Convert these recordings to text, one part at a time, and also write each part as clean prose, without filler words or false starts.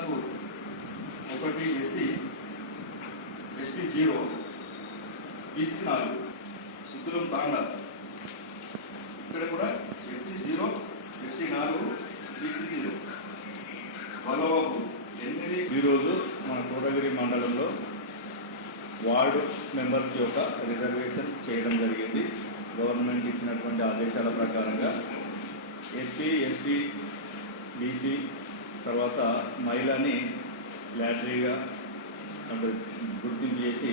జిల్లాకు 1 SC ST 0 BC 4 సుతులం తాండా ఇక్కడ కూడా ఎస్సీ 0 ఎస్టీ 4 బీసీ 0 వలవపు 8. ఈరోజు మన కోటగిరి మండలంలో వార్డు మెంబర్స్ యొక్క రిజర్వేషన్ చేయడం జరిగింది. గవర్నమెంట్ ఇచ్చినటువంటి ఆదేశాల ప్రకారంగా ఎస్సీ ఎస్టీ బీసీ తర్వాత మహిళని లాటరీగా గుర్తింపు చేసి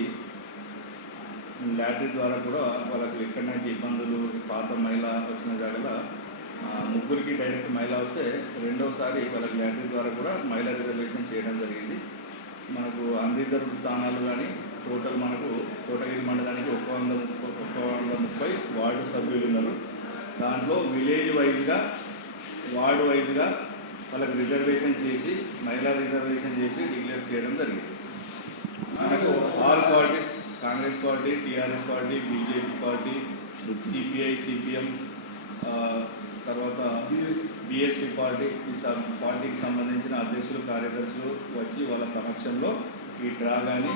లాటరీ ద్వారా కూడా వాళ్ళకి ఎక్కడైతే ఇబ్బందులు పాత మహిళ వచ్చిన జాగల ముగ్గురికి డైరెక్ట్ మహిళ వస్తే రెండోసారి వాళ్ళకి లాటరీ ద్వారా కూడా మహిళా రిజర్వేషన్ చేయడం జరిగింది. మనకు అన్రిజర్వ్ స్థానాలు కానీ టోటల్ మనకు కోటగిరి మండలానికి 130 వార్డు సభ్యులు ఉన్నారు. దాంట్లో విలేజ్ వైజ్గా వార్డు వైజ్గా వాళ్ళకి రిజర్వేషన్ చేసి మహిళా రిజర్వేషన్ చేసి డిక్లేర్ చేయడం జరిగింది. మనకు all parties Congress party, TRS party, BJP party, CPI, CPM తర్వాత బిఎస్పీ పార్టీ ఈ పార్టీకి సంబంధించిన అధ్యక్షులు కార్యదర్శులు వచ్చి వాళ్ళ సమక్షంలో ఈ డ్రా కానీ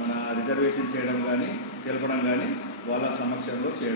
మన రిజర్వేషన్ చేయడం కానీ తెలపడం కానీ వాళ్ళ సమక్షంలో చేయడం